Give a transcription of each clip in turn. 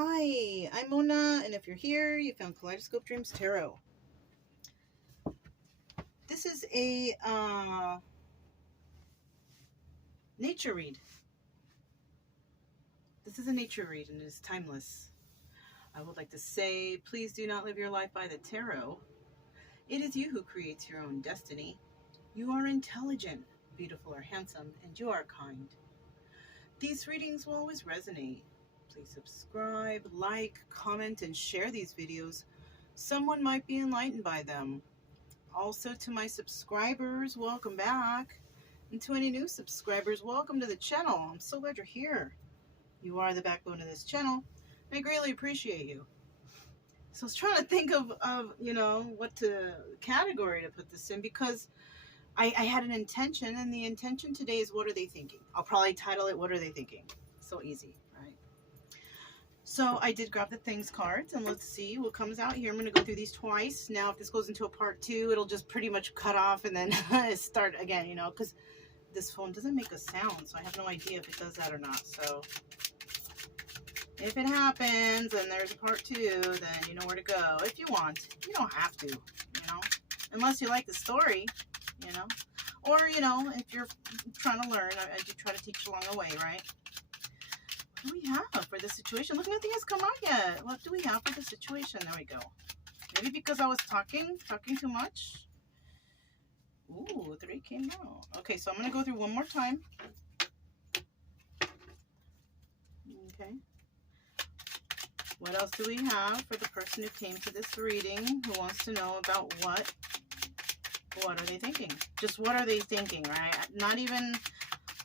Hi, I'm Mona, and if you're here, you found Kaleidoscope Dreams Tarot. This is a nature read. This is a nature read, and it is timeless. I would like to say, please do not live your life by the tarot. It is you who creates your own destiny. You are intelligent, beautiful, or handsome, and you are kind. These readings will always resonate. Please subscribe, like, comment, and share these videos. Someone might be enlightened by them. Also, to my subscribers, welcome back. And to any new subscribers, welcome to the channel. I'm so glad you're here. You are the backbone of this channel. I greatly appreciate you. So I was trying to think of what category to put this in, because I had an intention, and the intention today is, what are they thinking? I'll probably title it, What Are They Thinking? So easy, right? So I did grab the things cards, and let's see what comes out here. I'm going to go through these twice. Now, if this goes into a part 2, it'll just pretty much cut off and then start again, because this phone doesn't make a sound, so I have no idea if it does that or not. So if it happens and there's a part 2, then you know where to go if you want. You don't have to, unless you like the story, or, if you're trying to learn. I do try to teach along the way, right? What do we have for the situation? Look, nothing has come out yet. What do we have for the situation? There we go. Maybe because I was talking too much. Ooh, 3 came out. Okay, so I'm going to go through one more time. Okay. What else do we have for the person who came to this reading, who wants to know about what are they thinking? Just what are they thinking, right? Not even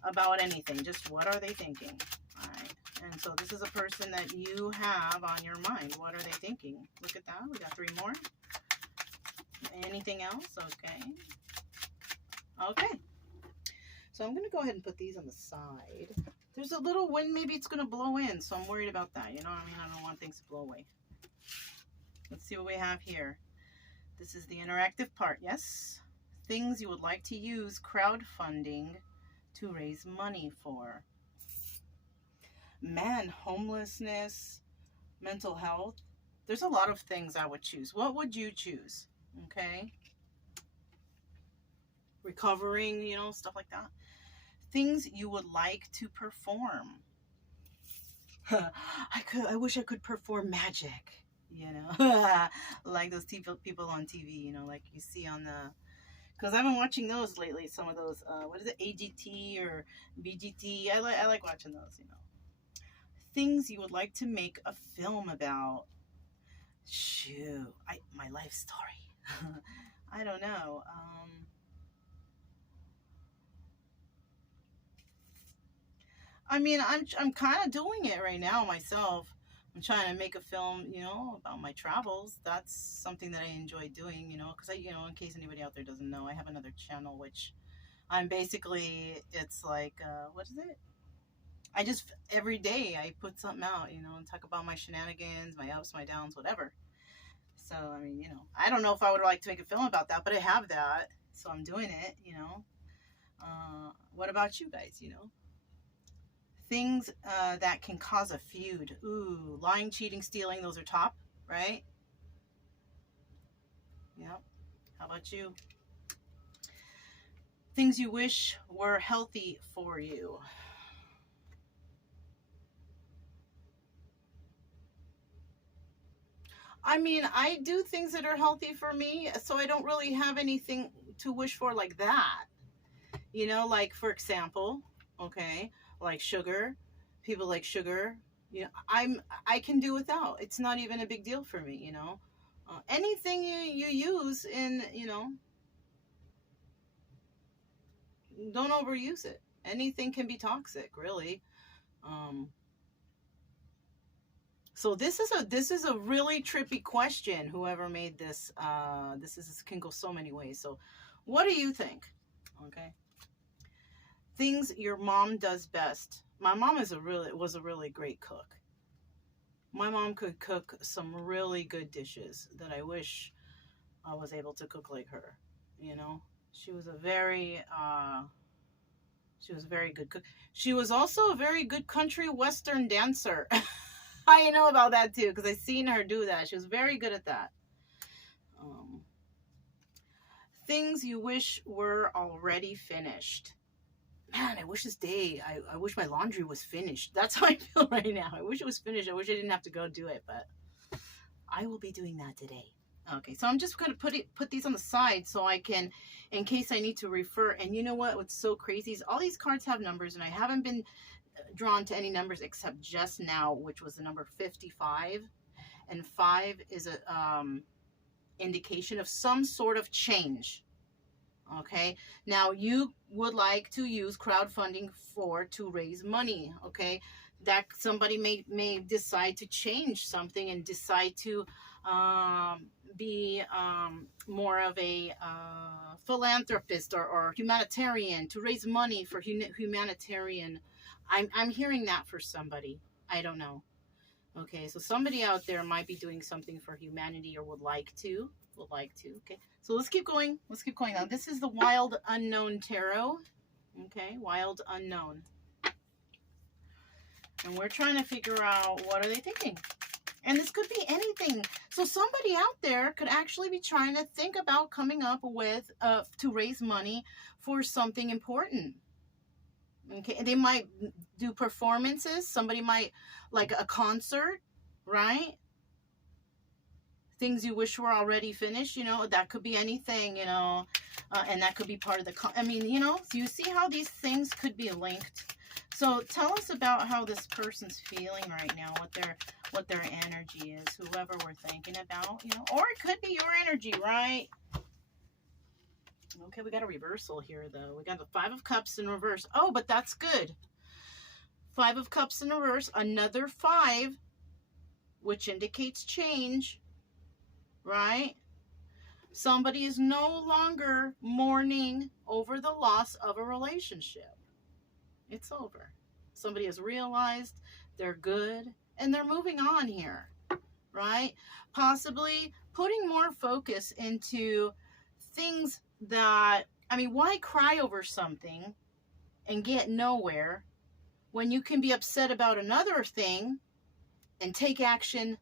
about anything. Just what are they thinking? All right. And so this is a person that you have on your mind. What are they thinking? Look at that. We got 3 more. Anything else? Okay. Okay. So I'm going to go ahead and put these on the side. There's a little wind. Maybe it's going to blow in, so I'm worried about that. You know what I mean? I don't want things to blow away. Let's see what we have here. This is the interactive part. Yes. Things you would like to use crowdfunding to raise money for. Man, homelessness, mental health. There's a lot of things I would choose. What would you choose? Okay. Recovering, stuff like that. Things you would like to perform. I wish I could perform magic, like those people on TV, like you see on the, because I've been watching those lately. Some of those, what is it, AGT or BGT? I like watching those, Things you would like to make a film about. Shoot, my life story. I don't know. I mean, I'm kind of doing it right now myself. I'm trying to make a film, about my travels. That's something that I enjoy doing, because in case anybody out there doesn't know, I have another channel, which I'm basically, it's like, what is it? I just, every day I put something out, and talk about my shenanigans, my ups, my downs, whatever. So, I mean, I don't know if I would like to make a film about that, but I have that. So I'm doing it, What about you guys, Things that can cause a feud. Ooh, lying, cheating, stealing, those are top, right? Yep. How about you? Things you wish were healthy for you. I mean, I do things that are healthy for me, so I don't really have anything to wish for like that. Like, for example, okay, like sugar. People like sugar. I can do without. It's not even a big deal for me, anything you use in, don't overuse it. Anything can be toxic, really. So this is a really trippy question. Whoever made this, this can go so many ways. So what do you think? Okay. Things your mom does best. My mom was a really great cook. My mom could cook some really good dishes that I wish I was able to cook like her. She was a very good cook. She was also a very good country western dancer. I know about that too, because I seen her do that. She was very good at that. Um, Things you wish were already finished. Man, I wish this day, I wish my laundry was finished. That's how I feel right now. I wish it was finished. I wish I didn't have to go do it, but I will be doing that today. Okay, so I'm just going to put these on the side so I can, in case I need to refer. And you know what? What's so crazy is all these cards have numbers, and I haven't been drawn to any numbers except just now, which was the number 55. And 5 is a indication of some sort of change. Okay, now you would like to use crowdfunding to raise money. Okay, that somebody may decide to change something and decide to be more of a philanthropist or humanitarian, to raise money for humanitarian. I'm hearing that for somebody. I don't know. Okay, so somebody out there might be doing something for humanity or would like to. Okay, so let's keep going. Now, this is the Wild Unknown Tarot. Okay, Wild Unknown. And we're trying to figure out, what are they thinking? And this could be anything. So somebody out there could actually be trying to think about coming up with, to raise money for something important. Okay, they might do performances. Somebody might, like a concert, right? Things you wish were already finished, that could be anything, and that could be part of the, so you see how these things could be linked. So tell us about how this person's feeling right now, what their energy is, whoever we're thinking about, or it could be your energy, right? Okay, we got a reversal here, though. We got the 5 of Cups in reverse. Oh, but that's good. 5 of Cups in reverse, another 5, which indicates change, right? Somebody is no longer mourning over the loss of a relationship. It's over. Somebody has realized they're good and they're moving on here, right? Possibly putting more focus into things that, why cry over something and get nowhere when you can be upset about another thing and take action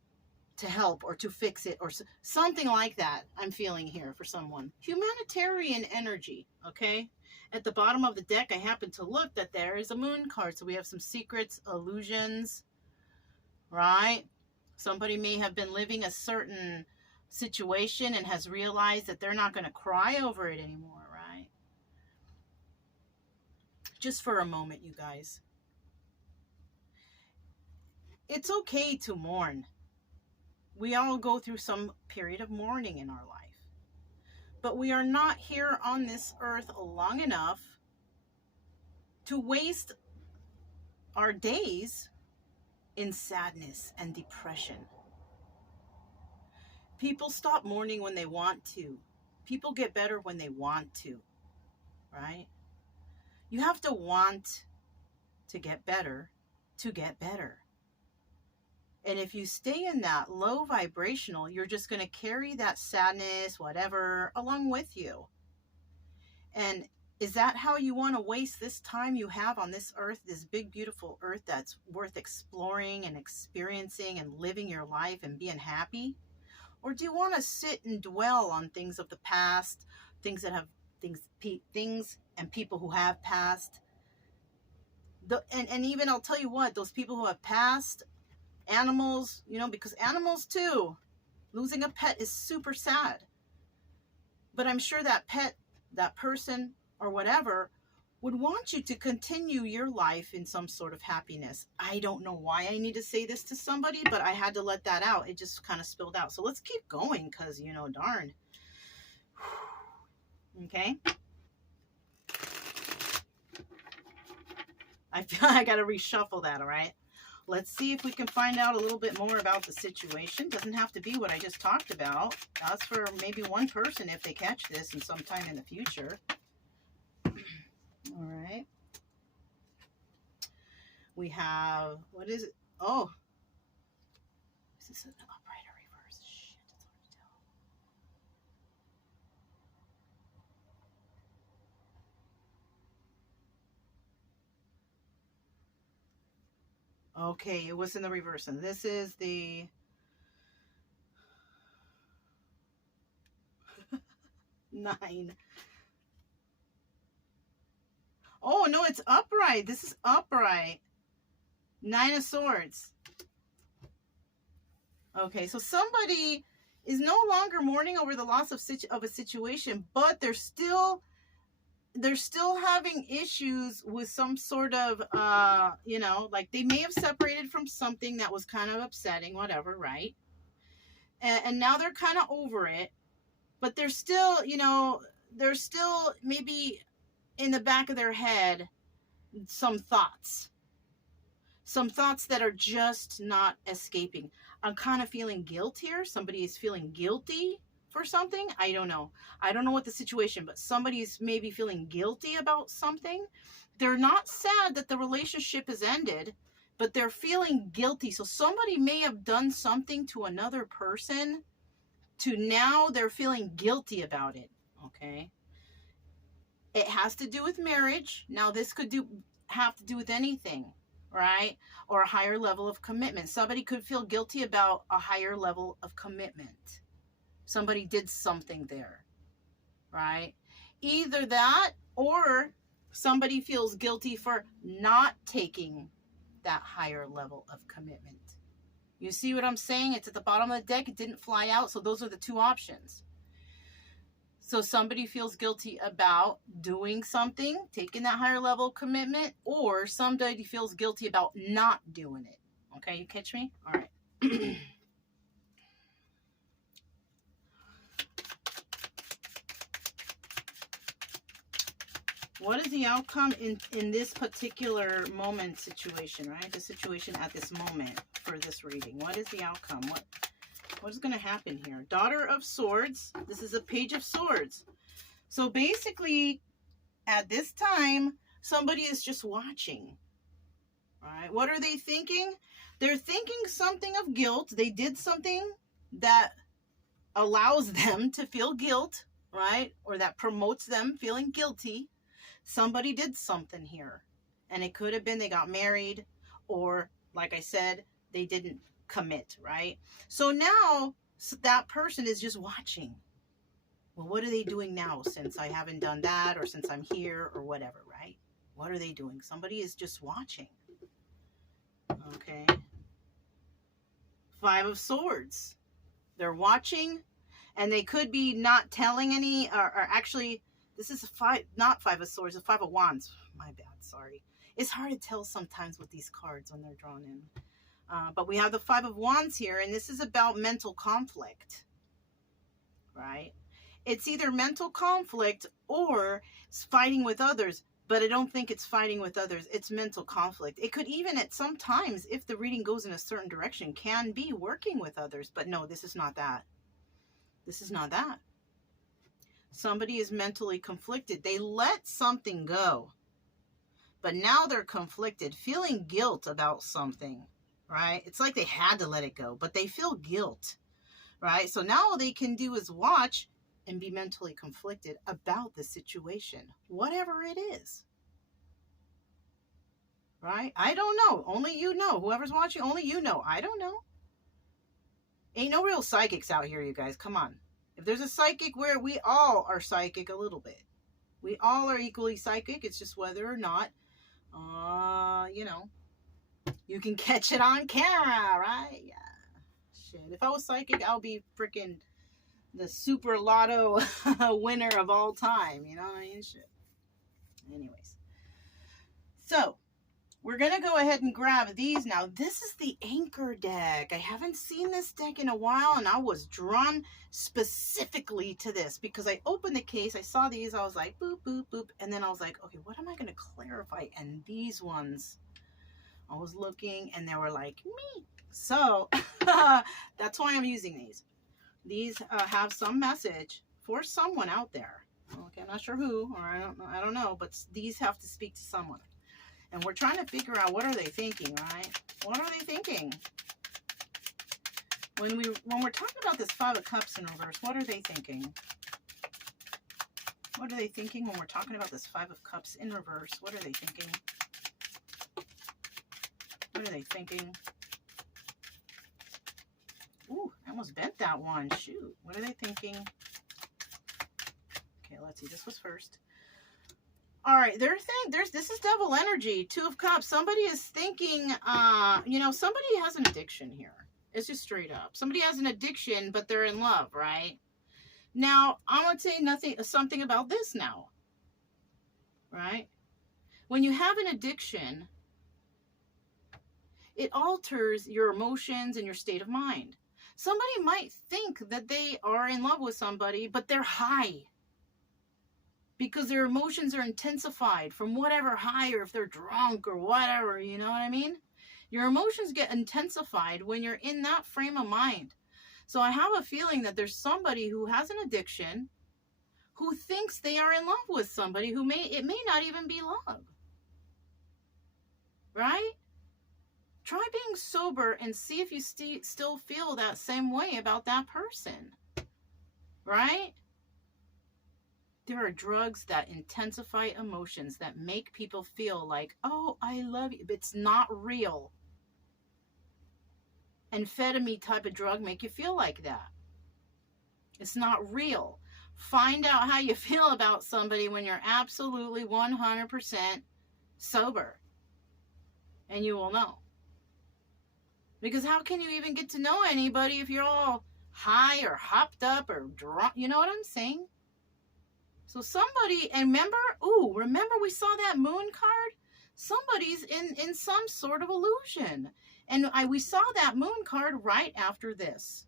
to help or to fix it or something like that. I'm feeling here for someone. Humanitarian energy, okay? At the bottom of the deck, I happen to look that there is a moon card. So we have some secrets, illusions, right? Somebody may have been living a certain situation and has realized that they're not going to cry over it anymore, right? Just for a moment, you guys. It's okay to mourn. We all go through some period of mourning in our life. But we are not here on this earth long enough to waste our days in sadness and depression. People stop mourning when they want to. People get better when they want to, right? You have to want to get better to get better. And if you stay in that low vibrational, you're just going to carry that sadness, whatever, along with you. And is that how you want to waste this time you have on this earth, this big, beautiful earth that's worth exploring and experiencing and living your life and being happy? Or do you want to sit and dwell on things of the past, things that have things and people who have passed? And even, I'll tell you what, those people who have passed, animals, because animals too, losing a pet is super sad. But I'm sure that pet, that person, or whatever, would want you to continue your life in some sort of happiness. I don't know why I need to say this to somebody, but I had to let that out. It just kind of spilled out. So let's keep going because, darn. Okay. I feel I got to reshuffle that, all right? Let's see if we can find out a little bit more about the situation. Doesn't have to be what I just talked about. That's for maybe one person if they catch this in sometime in the future. All right. We have, what is it? Oh. Is this an upright or reverse? Shit, it's hard to tell. Okay, it was in the reverse. And this is the 9. Oh, no, it's upright. This is upright. 9 of Swords. Okay, so somebody is no longer mourning over the loss of a situation, but they're still having issues with some sort of, you know, like they may have separated from something that was kind of upsetting, whatever, right? And now they're kind of over it, but they're still, you know, there's still maybe in the back of their head some thoughts that are just not escaping. I'm kind of feeling guilt here. Somebody is feeling guilty for something. I don't know. I don't know what the situation, but somebody's maybe feeling guilty about something. They're not sad that the relationship has ended, but they're feeling guilty. So somebody may have done something to another person to now they're feeling guilty about it. Okay. It has to do with marriage. Now this could have to do with anything, right? Or a higher level of commitment. Somebody could feel guilty about a higher level of commitment. Somebody did something there, right? Either that or somebody feels guilty for not taking that higher level of commitment. You see what I'm saying? It's at the bottom of the deck. It didn't fly out. So those are the two options. So somebody feels guilty about doing something, taking that higher level of commitment, or somebody feels guilty about not doing it. Okay, you catch me? All right. What is the outcome in this particular moment situation, right? The situation at this moment for this reading. What is the outcome? What is going to happen here? Daughter of Swords. This is a Page of Swords. So basically, at this time, somebody is just watching. Right? What are they thinking? They're thinking something of guilt. They did something that allows them to feel guilt, right? Or that promotes them feeling guilty. Somebody did something here. And it could have been they got married, or, like I said, they didn't commit, right? So now that person is just watching. Well, what are they doing now since I haven't done that, or since I'm here, or whatever, right? What are they doing? Somebody is just watching. Okay. 5 of Swords. They're watching, and they could be not telling any, or actually, this is a 5, not 5 of Swords, a 5 of Wands. My bad, sorry. It's hard to tell sometimes with these cards when they're drawn in. But we have the 5 of Wands here, and this is about mental conflict, right? It's either mental conflict or fighting with others, but I don't think it's fighting with others. It's mental conflict. It could even at some times, if the reading goes in a certain direction, can be working with others. But no, this is not that. This is not that. Somebody is mentally conflicted. They let something go, but now they're conflicted, feeling guilt about something, right? It's like they had to let it go, but they feel guilt, right? So now all they can do is watch and be mentally conflicted about the situation, whatever it is, right? I don't know. Only you know. Whoever's watching, only you know. I don't know. Ain't no real psychics out here, you guys. Come on. If there's a psychic, where we all are psychic a little bit. We all are equally psychic. It's just whether or not, you know, you can catch it on camera, right? Yeah. Shit. If I was psychic, I'll be freaking the super lotto winner of all time. You know what I mean? Shit. Anyways. So, we're going to go ahead and grab these now. This is the Anchor deck. I haven't seen this deck in a while, and I was drawn specifically to this because I opened the case. I saw these. I was like, boop, boop, boop. And then I was like, okay, what am I going to clarify? And these ones, I was looking, and they were like, me. So, that's why I'm using these. These have some message for someone out there. Okay, I'm not sure who, or I don't know, but these have to speak to someone. And we're trying to figure out, what are they thinking, right? What are they thinking? When we're talking about this 5 of Cups in reverse, what are they thinking? What are they thinking when we're talking about this 5 of Cups in reverse? What are they thinking? What are they thinking? Ooh, I almost bent that one. Shoot. What are they thinking? Okay, let's see. This was first. All right, this is devil energy. 2 of Cups. Somebody is thinking, you know, somebody has an addiction here. It's just straight up. Somebody has an addiction, but they're in love, right? Now, I want to say something about this now, right? When you have an addiction, it alters your emotions and your state of mind. Somebody might think that they are in love with somebody, but they're high. Because their emotions are intensified from whatever high, or if they're drunk or whatever, you know what I mean? Your emotions get intensified when you're in that frame of mind. So I have a feeling that there's somebody who has an addiction who thinks they are in love with somebody who it may not even be love. Right? Try being sober and see if you still feel that same way about that person. Right? There are drugs that intensify emotions, that make people feel like, oh, I love you. It's not real. Amphetamine type of drug make you feel like that. It's not real. Find out how you feel about somebody when you're absolutely 100% sober. And you will know. Because how can you even get to know anybody if you're all high or hopped up or drunk? You know what I'm saying? So somebody, and remember we saw that moon card? Somebody's in some sort of illusion. And we saw that moon card right after this.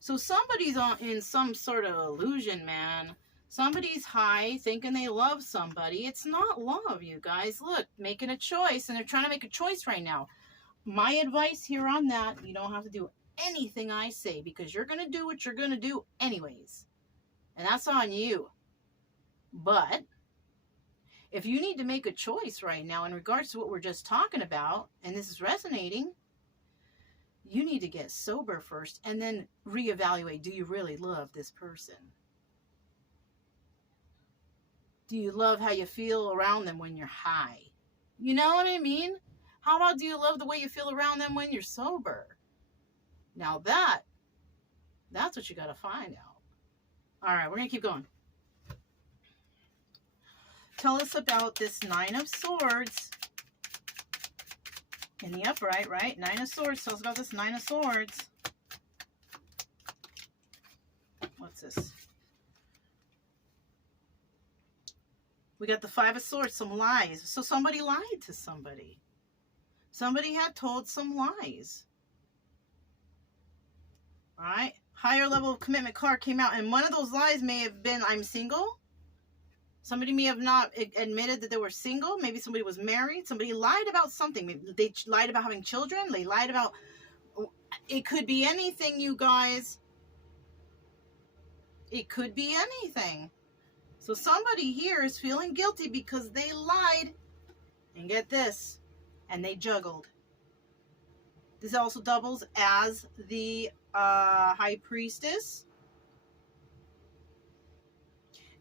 So somebody's in some sort of illusion, man. Somebody's high, thinking they love somebody. It's not love, you guys. Look, making a choice, and they're trying to make a choice right now. My advice here on that, you don't have to do anything I say, because you're going to do what you're going to do anyways. And that's on you. But if you need to make a choice right now in regards to what we're just talking about, and this is resonating, you need to get sober first and then reevaluate. Do you really love this person? Do you love how you feel around them when you're high? You know what I mean? How about, do you love the way you feel around them when you're sober? Now that's what you got to find out. All right, we're going to keep going. Tell us about this 9 of Swords in the upright, right? 9 of Swords. Tell us about this 9 of Swords. What's this? We got the 5 of Swords, some lies. So somebody lied to somebody. Somebody had told some lies. All right? Higher level of commitment card came out, and one of those lies may have been, I'm single. Somebody may have not admitted that they were single. Maybe somebody was married. Somebody lied about something. Maybe they lied about having children. They lied about... It could be anything, you guys. It could be anything. So somebody here is feeling guilty because they lied. And get this. And they juggled. This also doubles as the High Priestess.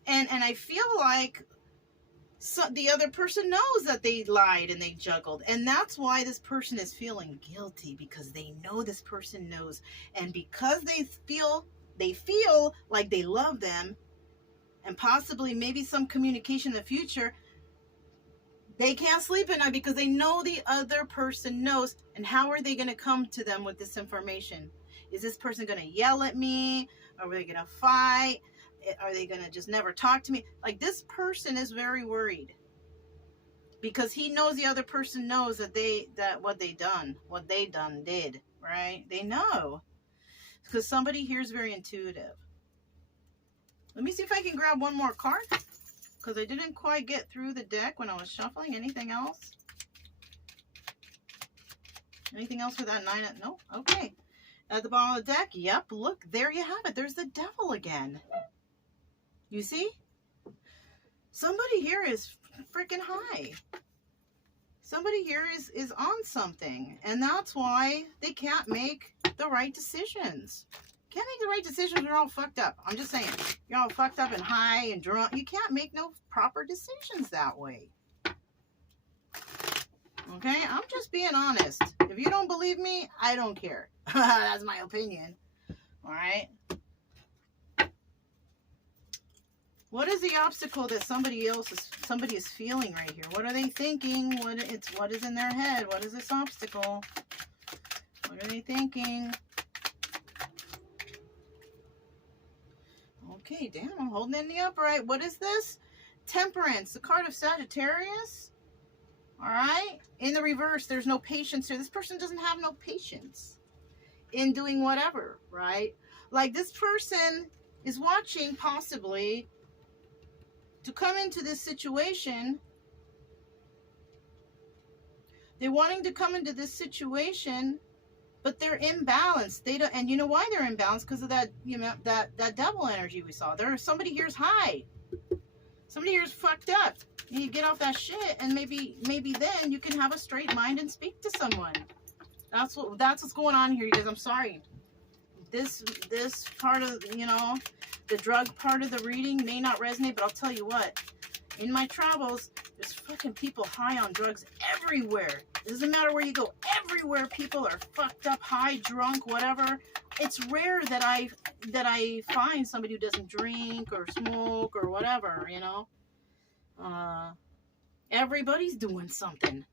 And I feel like the other person knows that they lied and they juggled. And that's why this person is feeling guilty, because they know this person knows. And because they feel like they love them, and possibly maybe some communication in the future, they can't sleep at night because they know the other person knows. And how are they going to come to them with this information? Is this person going to yell at me? Are they going to fight? Are they going to just never talk to me? Like, this person is very worried because he knows the other person knows that what they did, right? They know, because somebody here is very intuitive. Let me see if I can grab one more card, because I didn't quite get through the deck when I was shuffling. Anything else? Anything else for that 9? No? Okay. At the bottom of the deck, yep, look, there you have it. There's the devil again. You see? Somebody here is freaking high. Somebody here is on something. And that's why they can't make the right decisions. Can't make the right decisions when you're all fucked up. I'm just saying. You're all fucked up and high and drunk. You can't make no proper decisions that way. Okay? I'm just being honest. If you don't believe me, I don't care. That's my opinion. All right? What is the obstacle that somebody is feeling right here? What are they thinking? What is in their head? What is this obstacle? What are they thinking? Okay, damn, I'm holding in the upright. What is this? Temperance, the card of Sagittarius. All right. In the reverse, there's no patience here. This person doesn't have no patience in doing whatever, right? Like this person is watching possibly to come into this situation. They're wanting to come into this situation, but they're imbalanced. They don't, and you know why they're imbalanced? Because of that, you know, that devil energy we saw. Somebody here's high. Somebody here's fucked up. You get off that shit, and maybe then you can have a straight mind and speak to someone. That's what's going on here, you guys. I'm sorry. This part of, you know, the drug part of the reading may not resonate, but I'll tell you what. In my travels, there's fucking people high on drugs everywhere. It doesn't matter where you go. Everywhere people are fucked up, high, drunk, whatever. It's rare that I find somebody who doesn't drink or smoke or whatever, you know. Everybody's doing something,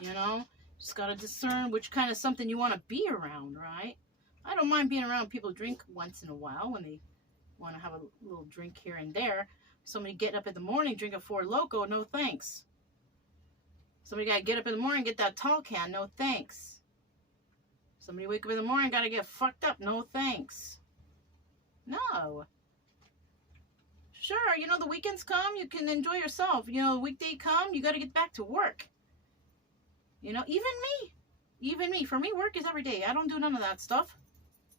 you know. Just got to discern which kind of something you want to be around, right? I don't mind being around people who drink once in a while when they want to have a little drink here and there. Somebody get up in the morning, drink a Four Loko, no thanks. Somebody got to get up in the morning, get that tall can, no thanks. Somebody wake up in the morning, got to get fucked up, no thanks. No. Sure, you know, the weekends come, you can enjoy yourself. You know, the weekday come, you got to get back to work. You know, even me. For me, work is every day. I don't do none of that stuff.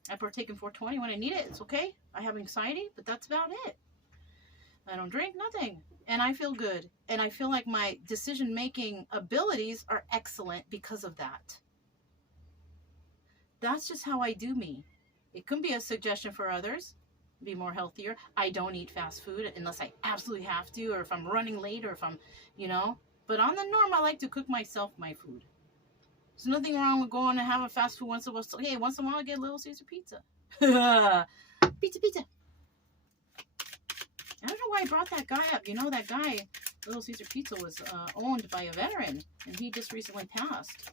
I partake in 420 when I need it. It's okay. I have anxiety, but that's about it. I don't drink, nothing. And I feel good. And I feel like my decision-making abilities are excellent because of that. That's just how I do me. It can be a suggestion for others. Be more healthier. I don't eat fast food unless I absolutely have to, or if I'm running late, or if I'm, you know. But on the norm, I like to cook myself my food. There's nothing wrong with going to have a fast food once in a while. So, hey, once in a while, I get Little Caesar pizza. Pizza. I don't know why I brought that guy up. You know, that guy, Little Caesar Pizza, was owned by a veteran, and he just recently passed.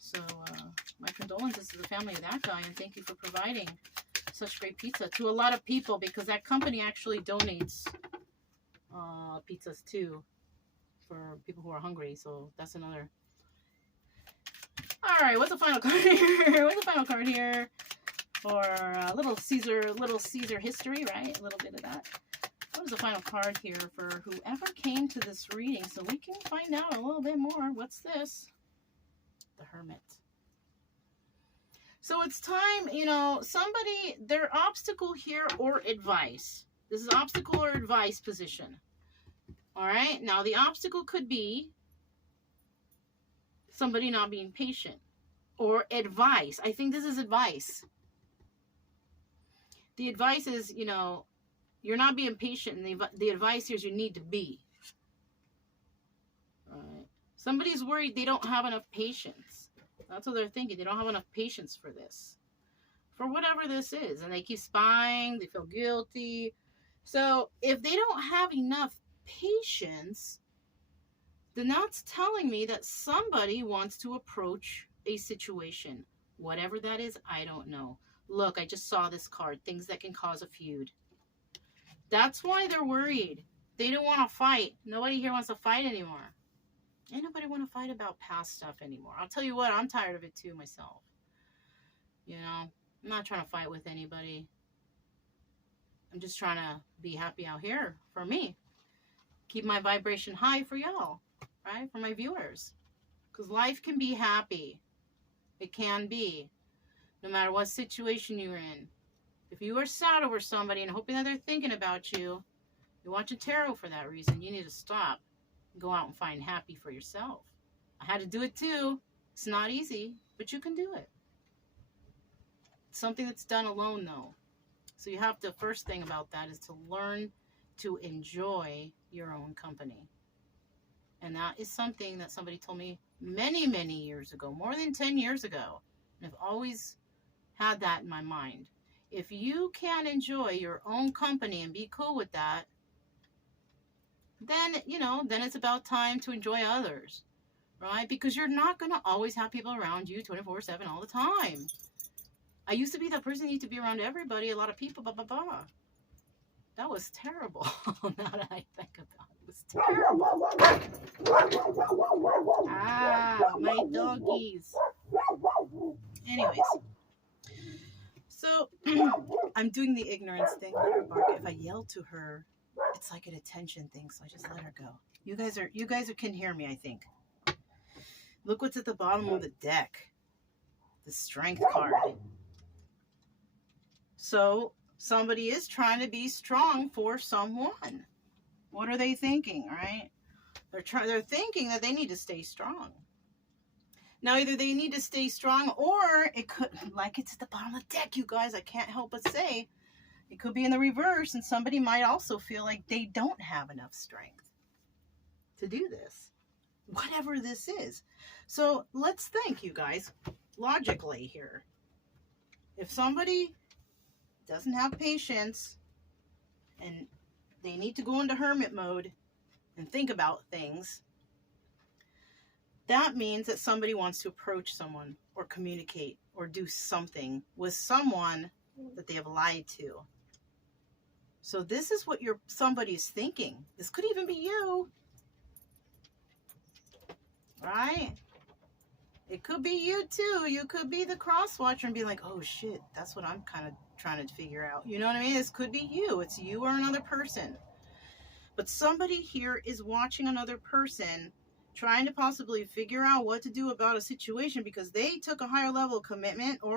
So, my condolences to the family of that guy, and thank you for providing such great pizza to a lot of people, because that company actually donates pizzas too for people who are hungry. So that's another. All right, what's the final card here? What's the final card here for Little Caesar history, right? A little bit of that. What is the final card here for whoever came to this reading, so we can find out a little bit more. What's this? The Hermit. So it's time, you know, somebody, their obstacle here or advice. This is obstacle or advice position. All right. Now, the obstacle could be somebody not being patient, or advice. I think this is advice. The advice is, you know, you're not being patient, and the advice here is you need to be. All right. Somebody's worried they don't have enough patience. That's what they're thinking. They don't have enough patience for this. For whatever this is. And they keep spying. They feel guilty. So if they don't have enough patience, then that's telling me that somebody wants to approach a situation. Whatever that is, I don't know. Look, I just saw this card. Things that can cause a feud. That's why they're worried. They don't want to fight. Nobody here wants to fight anymore. Ain't nobody want to fight about past stuff anymore. I'll tell you what, I'm tired of it too myself. You know, I'm not trying to fight with anybody. I'm just trying to be happy out here for me. Keep my vibration high for y'all, right? For my viewers. Because life can be happy. It can be. No matter what situation you're in. If you are sad over somebody and hoping that they're thinking about you, you're watching tarot for that reason, you need to stop. Go out and find happy for yourself. I had to do it too. It's not easy, but you can do it. It's something that's done alone though. So you have to, first thing about that is to learn to enjoy your own company. And that is something that somebody told me many, many years ago, more than 10 years ago. And I've always had that in my mind. If you can't enjoy your own company and be cool with that, then, then it's about time to enjoy others, right? Because you're not going to always have people around you 24/7 all the time. I used to be that person who used to be around everybody, a lot of people, blah, blah, blah. That was terrible. Now that I think about it, it was terrible. Ah, my doggies. Anyways, so I'm doing the ignorance thing. Let her bark. If I yell to her, it's like an attention thing, so I just let her go. You guys can hear me, I think. Look what's at the bottom of the deck. The strength card. So somebody is trying to be strong for someone. What are they thinking, right? They're thinking that they need to stay strong. Now, either they need to stay strong, or it could, like it's at the bottom of the deck, you guys, I can't help but say, it could be in the reverse, and somebody might also feel like they don't have enough strength to do this. Whatever this is. So let's think, you guys, logically here. If somebody doesn't have patience and they need to go into hermit mode and think about things, that means that somebody wants to approach someone or communicate or do something with someone that they have lied to. So this is what somebody's thinking. This could even be you, right? It could be you too. You could be the cross watcher and be like, oh shit, that's what I'm kind of trying to figure out. You know what I mean? This could be you. It's you or another person. But somebody here is watching another person trying to possibly figure out what to do about a situation because they took a higher level of commitment or